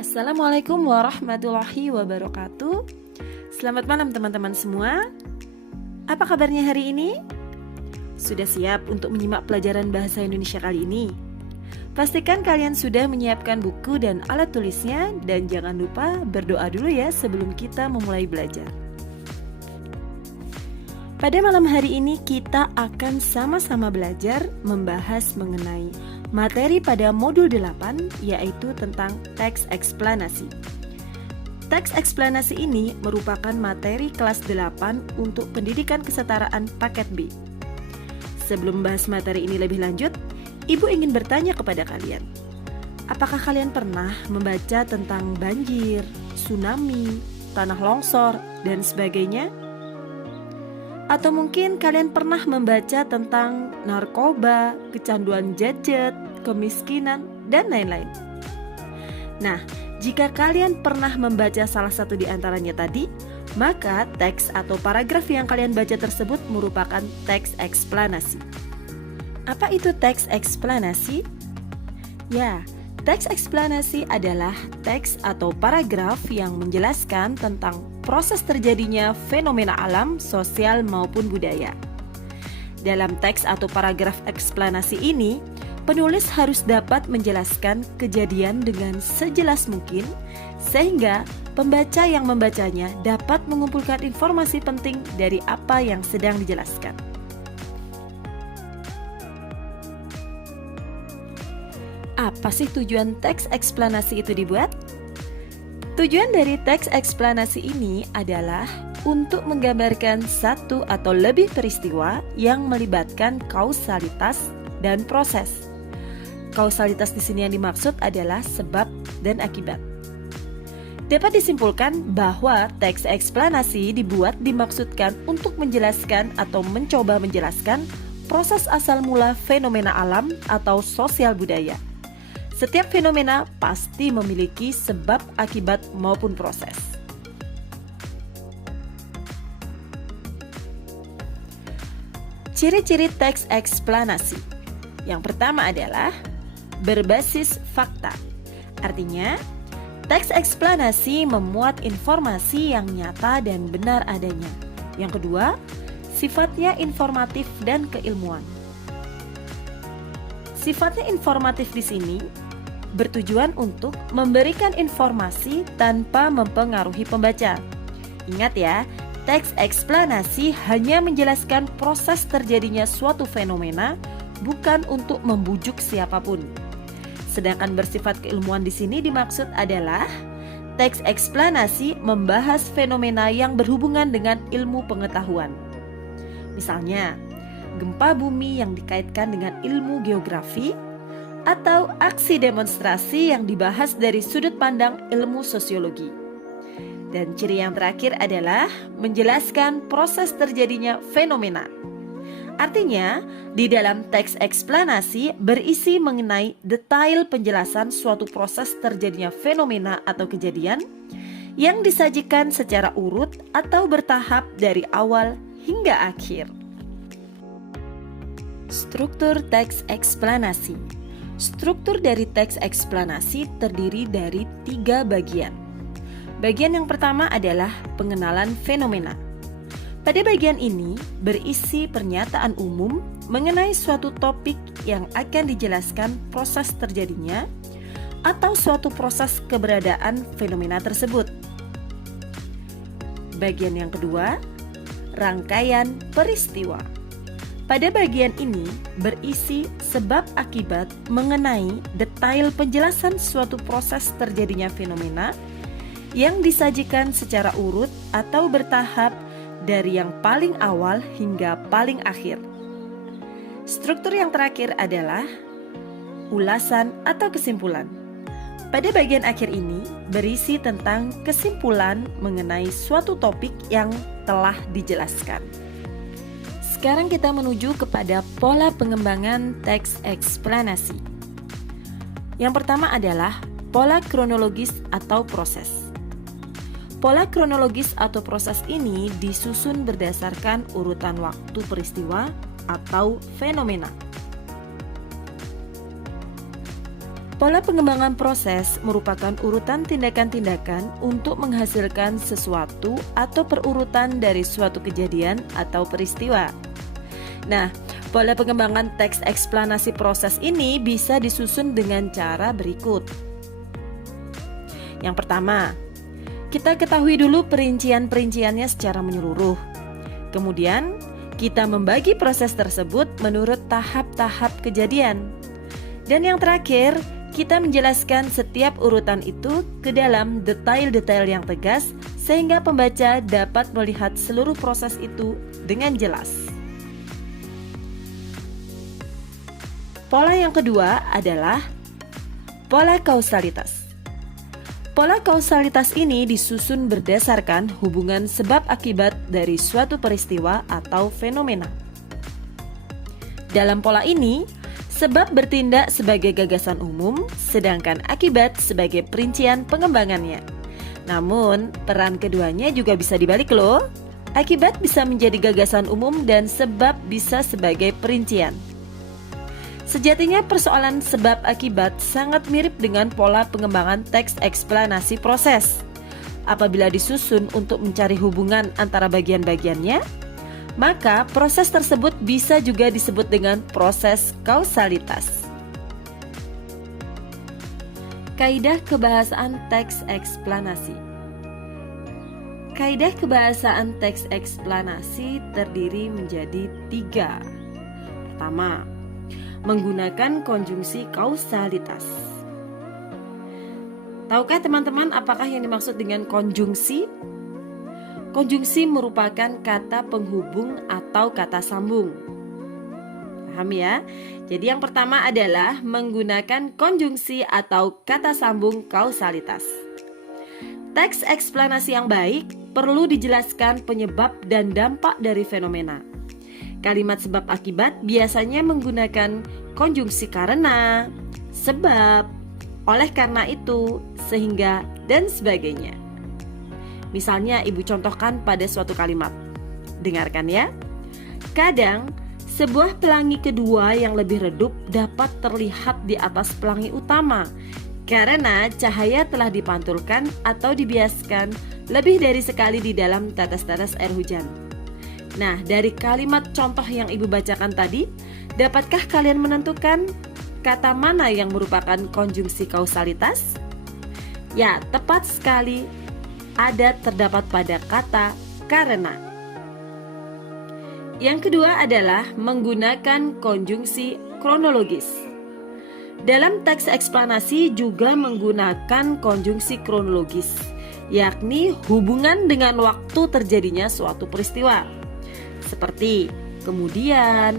Assalamualaikum warahmatullahi wabarakatuh. Selamat malam teman-teman semua. Apa kabarnya hari ini? Sudah siap untuk menyimak pelajaran bahasa Indonesia kali ini? Pastikan kalian sudah menyiapkan buku dan alat tulisnya. Dan jangan lupa berdoa dulu ya sebelum kita memulai belajar. Pada malam hari ini kita akan sama-sama belajar membahas mengenai materi pada modul 8, yaitu tentang teks eksplanasi. Teks eksplanasi ini merupakan materi kelas 8 untuk pendidikan kesetaraan paket B. Sebelum membahas materi ini lebih lanjut, Ibu ingin bertanya kepada kalian. Apakah kalian pernah membaca tentang banjir, tsunami, tanah longsor, dan sebagainya? Atau mungkin kalian pernah membaca tentang narkoba, kecanduan gadget, kemiskinan, dan lain-lain. Nah, jika kalian pernah membaca salah satu di antaranya tadi, maka teks atau paragraf yang kalian baca tersebut merupakan teks eksplanasi. Apa itu teks eksplanasi? Ya, teks eksplanasi adalah teks atau paragraf yang menjelaskan tentang proses terjadinya fenomena alam, sosial maupun budaya. Dalam teks atau paragraf eksplanasi ini, penulis harus dapat menjelaskan kejadian dengan sejelas mungkin, sehingga pembaca yang membacanya dapat mengumpulkan informasi penting dari apa yang sedang dijelaskan. Apa sih tujuan teks eksplanasi itu dibuat? Tujuan dari teks eksplanasi ini adalah untuk menggambarkan satu atau lebih peristiwa yang melibatkan kausalitas dan proses. Kausalitas di sini yang dimaksud adalah sebab dan akibat. Dapat disimpulkan bahwa teks eksplanasi dimaksudkan untuk menjelaskan atau mencoba menjelaskan proses asal mula fenomena alam atau sosial budaya. Setiap fenomena pasti memiliki sebab, akibat, maupun proses. Ciri-ciri teks eksplanasi. Yang pertama adalah berbasis fakta. Artinya, teks eksplanasi memuat informasi yang nyata dan benar adanya. Yang kedua, sifatnya informatif dan keilmuan. Sifatnya informatif di sini bertujuan untuk memberikan informasi tanpa mempengaruhi pembaca. Ingat ya, teks eksplanasi hanya menjelaskan proses terjadinya suatu fenomena, bukan untuk membujuk siapapun. Sedangkan bersifat keilmuan di sini dimaksud adalah teks eksplanasi membahas fenomena yang berhubungan dengan ilmu pengetahuan. Misalnya, gempa bumi yang dikaitkan dengan ilmu geografi, atau aksi demonstrasi yang dibahas dari sudut pandang ilmu sosiologi. Dan ciri yang terakhir adalah menjelaskan proses terjadinya fenomena. Artinya, di dalam teks eksplanasi berisi mengenai detail penjelasan suatu proses terjadinya fenomena atau kejadian yang disajikan secara urut atau bertahap dari awal hingga akhir. Struktur teks eksplanasi. Struktur dari teks eksplanasi terdiri dari 3 bagian. Bagian yang pertama adalah pengenalan fenomena. Pada bagian ini berisi pernyataan umum mengenai suatu topik yang akan dijelaskan proses terjadinya atau suatu proses keberadaan fenomena tersebut. Bagian yang kedua, rangkaian peristiwa. Pada bagian ini berisi sebab akibat mengenai detail penjelasan suatu proses terjadinya fenomena yang disajikan secara urut atau bertahap dari yang paling awal hingga paling akhir. Struktur yang terakhir adalah ulasan atau kesimpulan. Pada bagian akhir ini berisi tentang kesimpulan mengenai suatu topik yang telah dijelaskan. Sekarang kita menuju kepada pola pengembangan teks eksplanasi. Yang pertama adalah pola kronologis atau proses. Pola kronologis atau proses ini disusun berdasarkan urutan waktu peristiwa atau fenomena. Pola pengembangan proses merupakan urutan tindakan-tindakan untuk menghasilkan sesuatu atau perurutan dari suatu kejadian atau peristiwa. Nah, pola pengembangan teks eksplanasi proses ini bisa disusun dengan cara berikut. Yang pertama, kita ketahui dulu perincian-perinciannya secara menyeluruh. Kemudian, kita membagi proses tersebut menurut tahap-tahap kejadian. Dan yang terakhir, kita menjelaskan setiap urutan itu ke dalam detail-detail yang tegas sehingga pembaca dapat melihat seluruh proses itu dengan jelas. Pola yang kedua adalah pola kausalitas. Pola kausalitas ini disusun berdasarkan hubungan sebab akibat dari suatu peristiwa atau fenomena. Dalam pola ini, sebab bertindak sebagai gagasan umum, sedangkan akibat sebagai perincian pengembangannya. Namun, peran keduanya juga bisa dibalik loh. Akibat bisa menjadi gagasan umum dan sebab bisa sebagai perincian. Sejatinya persoalan sebab akibat sangat mirip dengan pola pengembangan teks eksplanasi proses. Apabila disusun untuk mencari hubungan antara bagian-bagiannya, maka proses tersebut bisa juga disebut dengan proses kausalitas. Kaidah kebahasaan teks eksplanasi. Kaidah kebahasaan teks eksplanasi terdiri menjadi 3. Pertama, menggunakan konjungsi kausalitas. Tahukah teman-teman apakah yang dimaksud dengan konjungsi? Konjungsi merupakan kata penghubung atau kata sambung. Paham ya? Jadi yang pertama adalah menggunakan konjungsi atau kata sambung kausalitas. Teks eksplanasi yang baik perlu dijelaskan penyebab dan dampak dari fenomena. Kalimat sebab akibat biasanya menggunakan konjungsi karena, sebab, oleh karena itu, sehingga, dan sebagainya. Misalnya ibu contohkan pada suatu kalimat. Dengarkan ya. Kadang sebuah pelangi kedua yang lebih redup dapat terlihat di atas pelangi utama karena cahaya telah dipantulkan atau dibiaskan lebih dari sekali di dalam tetes-tetes air hujan. Nah, dari kalimat contoh yang ibu bacakan tadi, dapatkah kalian menentukan kata mana yang merupakan konjungsi kausalitas? Ya, tepat sekali. Terdapat pada kata karena. Yang kedua adalah menggunakan konjungsi kronologis. Dalam teks eksplanasi juga menggunakan konjungsi kronologis, yakni hubungan dengan waktu terjadinya suatu peristiwa. Seperti kemudian,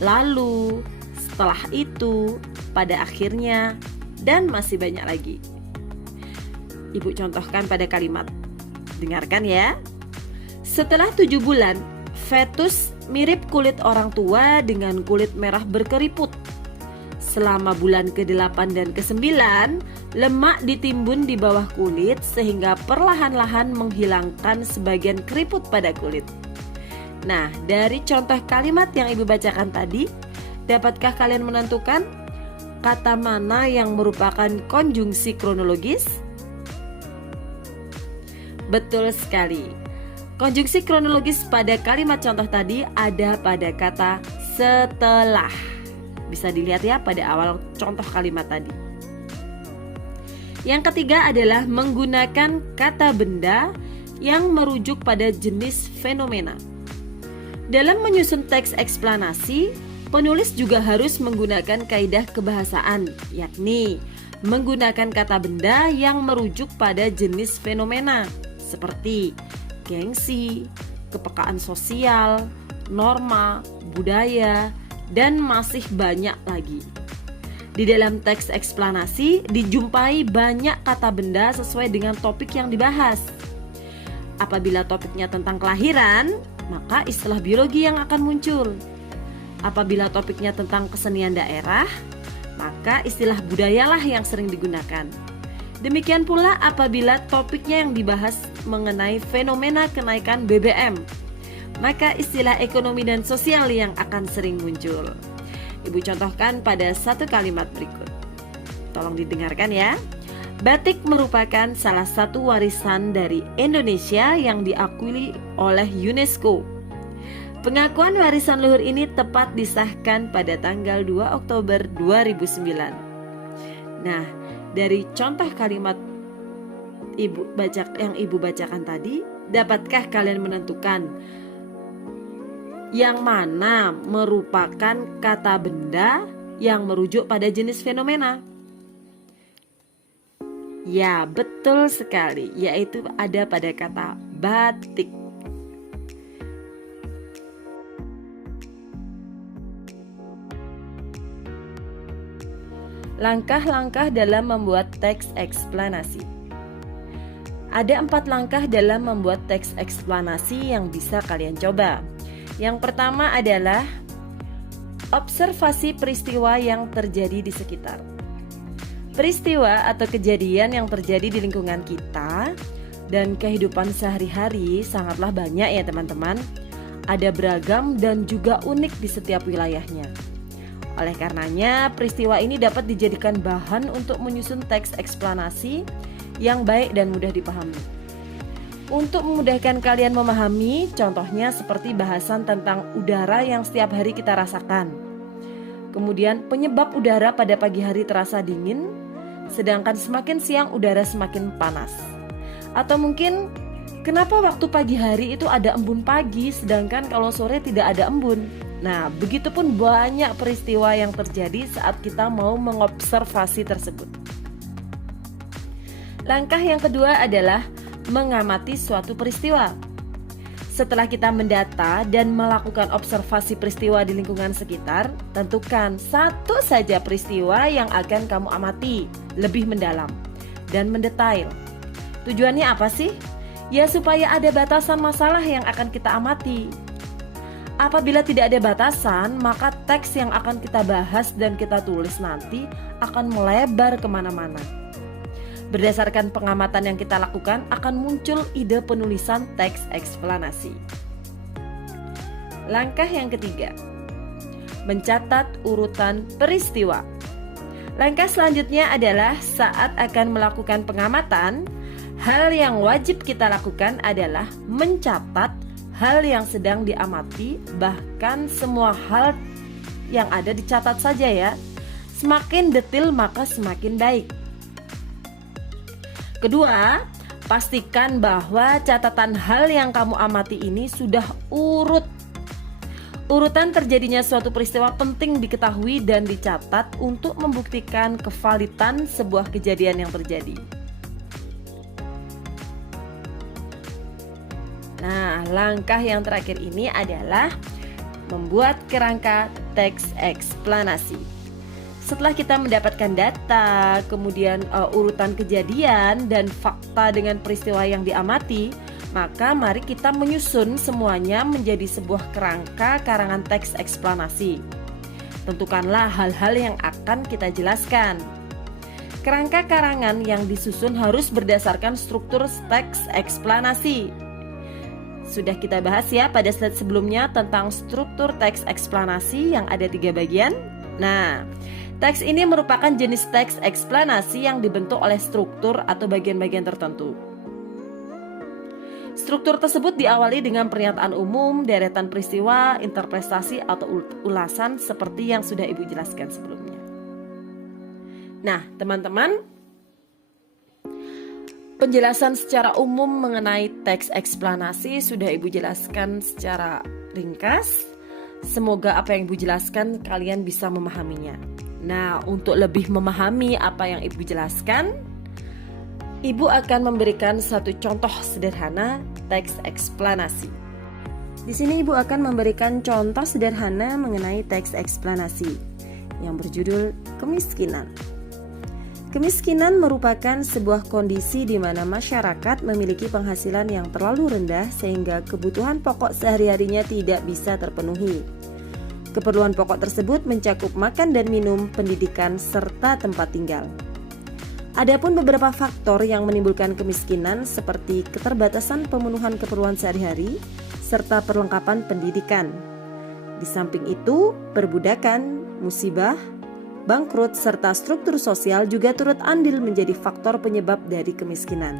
lalu, setelah itu, pada akhirnya, dan masih banyak lagi. Ibu contohkan pada kalimat. Dengarkan ya. Setelah 7 bulan, fetus mirip kulit orang tua dengan kulit merah berkeriput. Selama bulan ke-8 dan ke-9, lemak ditimbun di bawah kulit sehingga perlahan-lahan menghilangkan sebagian keriput pada kulit. Nah, dari contoh kalimat yang ibu bacakan tadi, dapatkah kalian menentukan kata mana yang merupakan konjungsi kronologis? Betul sekali. Konjungsi kronologis pada kalimat contoh tadi ada pada kata setelah. Bisa dilihat ya pada awal contoh kalimat tadi. Yang ketiga adalah menggunakan kata benda yang merujuk pada jenis fenomena. Dalam menyusun teks eksplanasi, penulis juga harus menggunakan kaidah kebahasaan, yakni menggunakan kata benda yang merujuk pada jenis fenomena. Seperti gengsi, kepekaan sosial, norma, budaya, dan masih banyak lagi. Di dalam teks eksplanasi dijumpai banyak kata benda sesuai dengan topik yang dibahas. Apabila topiknya tentang kelahiran, maka istilah biologi yang akan muncul. Apabila topiknya tentang kesenian daerah, maka istilah budayalah yang sering digunakan. Demikian pula apabila topiknya yang dibahas mengenai fenomena kenaikan BBM, maka istilah ekonomi dan sosial yang akan sering muncul. Ibu contohkan pada satu kalimat berikut. tolong didengarkan ya. Batik merupakan salah satu warisan dari Indonesia yang diakui oleh UNESCO. Pengakuan warisan luhur ini tepat disahkan pada tanggal 2 Oktober 2009. Nah, dari contoh kalimat yang ibu bacakan tadi, dapatkah kalian menentukan yang mana merupakan kata benda yang merujuk pada jenis fenomena? Ya, betul sekali, yaitu ada pada kata batik. Langkah-langkah dalam membuat teks eksplanasi. Ada 4 langkah dalam membuat teks eksplanasi yang bisa kalian coba. Yang pertama adalah observasi peristiwa yang terjadi di sekitar. Peristiwa atau kejadian yang terjadi di lingkungan kita dan kehidupan sehari-hari sangatlah banyak ya teman-teman. Ada beragam dan juga unik di setiap wilayahnya. Oleh karenanya, peristiwa ini dapat dijadikan bahan untuk menyusun teks eksplanasi yang baik dan mudah dipahami. Untuk memudahkan kalian memahami, contohnya seperti bahasan tentang udara yang setiap hari kita rasakan. Kemudian penyebab udara pada pagi hari terasa dingin, sedangkan semakin siang udara semakin panas. Atau mungkin kenapa waktu pagi hari itu ada embun pagi, sedangkan kalau sore tidak ada embun. Nah, begitupun banyak peristiwa yang terjadi saat kita mau mengobservasi tersebut. Langkah yang kedua adalah mengamati suatu peristiwa. Setelah kita mendata dan melakukan observasi peristiwa di lingkungan sekitar, tentukan satu saja peristiwa yang akan kamu amati lebih mendalam dan mendetail. Tujuannya apa sih? Ya supaya ada batasan masalah yang akan kita amati. Apabila tidak ada batasan, maka teks yang akan kita bahas dan kita tulis nanti akan melebar kemana-mana. Berdasarkan pengamatan yang kita lakukan akan muncul ide penulisan teks eksplanasi. Langkah yang ketiga, mencatat urutan peristiwa. Langkah selanjutnya adalah saat akan melakukan pengamatan, hal yang wajib kita lakukan adalah mencatat hal yang sedang diamati, bahkan semua hal yang ada dicatat saja ya. Semakin detail maka semakin baik. Kedua, pastikan bahwa catatan hal yang kamu amati ini sudah urut. Urutan terjadinya suatu peristiwa penting diketahui dan dicatat untuk membuktikan kevalitan sebuah kejadian yang terjadi. Nah, langkah yang terakhir ini adalah membuat kerangka teks eksplanasi. Setelah kita mendapatkan data, kemudian urutan kejadian dan fakta dengan peristiwa yang diamati, maka mari kita menyusun semuanya menjadi sebuah kerangka karangan teks eksplanasi. Tentukanlah hal-hal yang akan kita jelaskan. Kerangka karangan yang disusun harus berdasarkan struktur teks eksplanasi. Sudah kita bahas ya pada slide sebelumnya tentang struktur teks eksplanasi yang ada 3 bagian. Nah, teks ini merupakan jenis teks eksplanasi yang dibentuk oleh struktur atau bagian-bagian tertentu. Struktur tersebut diawali dengan pernyataan umum, deretan peristiwa, interpretasi atau ulasan seperti yang sudah Ibu jelaskan sebelumnya. Nah, teman-teman, penjelasan secara umum mengenai teks eksplanasi sudah Ibu jelaskan secara ringkas. Semoga apa yang Ibu jelaskan kalian bisa memahaminya. Nah, untuk lebih memahami apa yang Ibu jelaskan, Ibu akan memberikan satu contoh sederhana teks eksplanasi. Di sini Ibu akan memberikan contoh sederhana mengenai teks eksplanasi yang berjudul kemiskinan. Kemiskinan merupakan sebuah kondisi di mana masyarakat memiliki penghasilan yang terlalu rendah sehingga kebutuhan pokok sehari-harinya tidak bisa terpenuhi. Keperluan pokok tersebut mencakup makan dan minum, pendidikan, serta tempat tinggal. Adapun beberapa faktor yang menimbulkan kemiskinan seperti keterbatasan pemenuhan keperluan sehari-hari serta perlengkapan pendidikan. Di samping itu, perbudakan, musibah, bangkrut, serta struktur sosial juga turut andil menjadi faktor penyebab dari kemiskinan.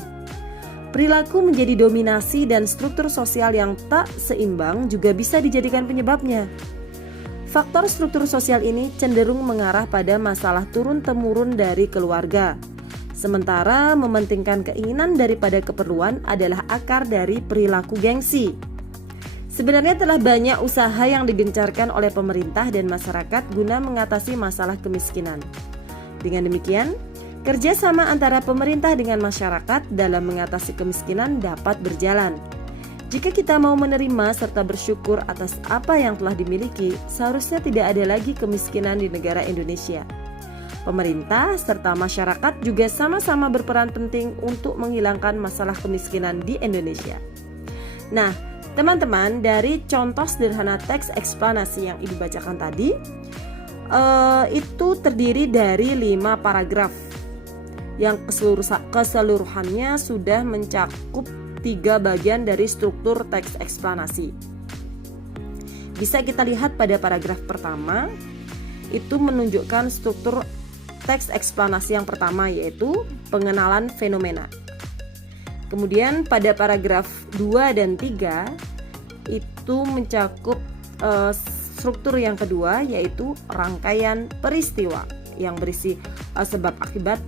Perilaku menjadi dominasi dan struktur sosial yang tak seimbang juga bisa dijadikan penyebabnya. Faktor struktur sosial ini cenderung mengarah pada masalah turun-temurun dari keluarga. Sementara mementingkan keinginan daripada keperluan adalah akar dari perilaku gengsi. Sebenarnya telah banyak usaha yang digencarkan oleh pemerintah dan masyarakat guna mengatasi masalah kemiskinan. Dengan demikian, kerjasama antara pemerintah dengan masyarakat dalam mengatasi kemiskinan dapat berjalan. Jika kita mau menerima serta bersyukur atas apa yang telah dimiliki, seharusnya tidak ada lagi kemiskinan di negara Indonesia. Pemerintah serta masyarakat juga sama-sama berperan penting untuk menghilangkan masalah kemiskinan di Indonesia. Nah, teman-teman, dari contoh sederhana teks eksplanasi yang Ibu bacakan tadi, itu terdiri dari 5 paragraf yang keseluruhannya sudah mencakup 3 bagian dari struktur teks eksplanasi. Bisa kita lihat pada paragraf pertama, itu menunjukkan struktur teks eksplanasi yang pertama, yaitu pengenalan fenomena. Kemudian pada paragraf 2 dan 3 itu mencakup struktur yang kedua, yaitu rangkaian peristiwa yang berisi sebab akibat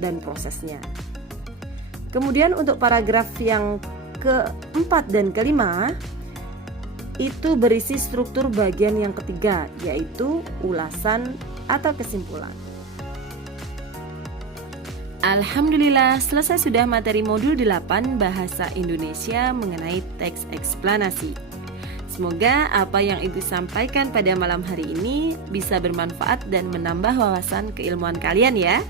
dan prosesnya. Kemudian untuk paragraf yang keempat dan kelima itu berisi struktur bagian yang ketiga, yaitu ulasan atau kesimpulan. Alhamdulillah, selesai sudah materi modul 8 Bahasa Indonesia mengenai teks eksplanasi. Semoga apa yang Ibu sampaikan pada malam hari ini bisa bermanfaat dan menambah wawasan keilmuan kalian ya.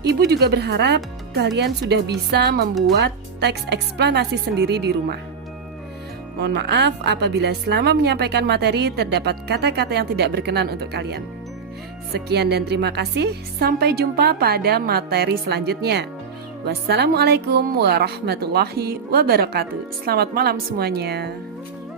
Ibu juga berharap kalian sudah bisa membuat teks eksplanasi sendiri di rumah. Mohon maaf apabila selama menyampaikan materi terdapat kata-kata yang tidak berkenan untuk kalian. Sekian dan terima kasih. Sampai jumpa pada materi selanjutnya. Wassalamualaikum warahmatullahi wabarakatuh. Selamat malam semuanya.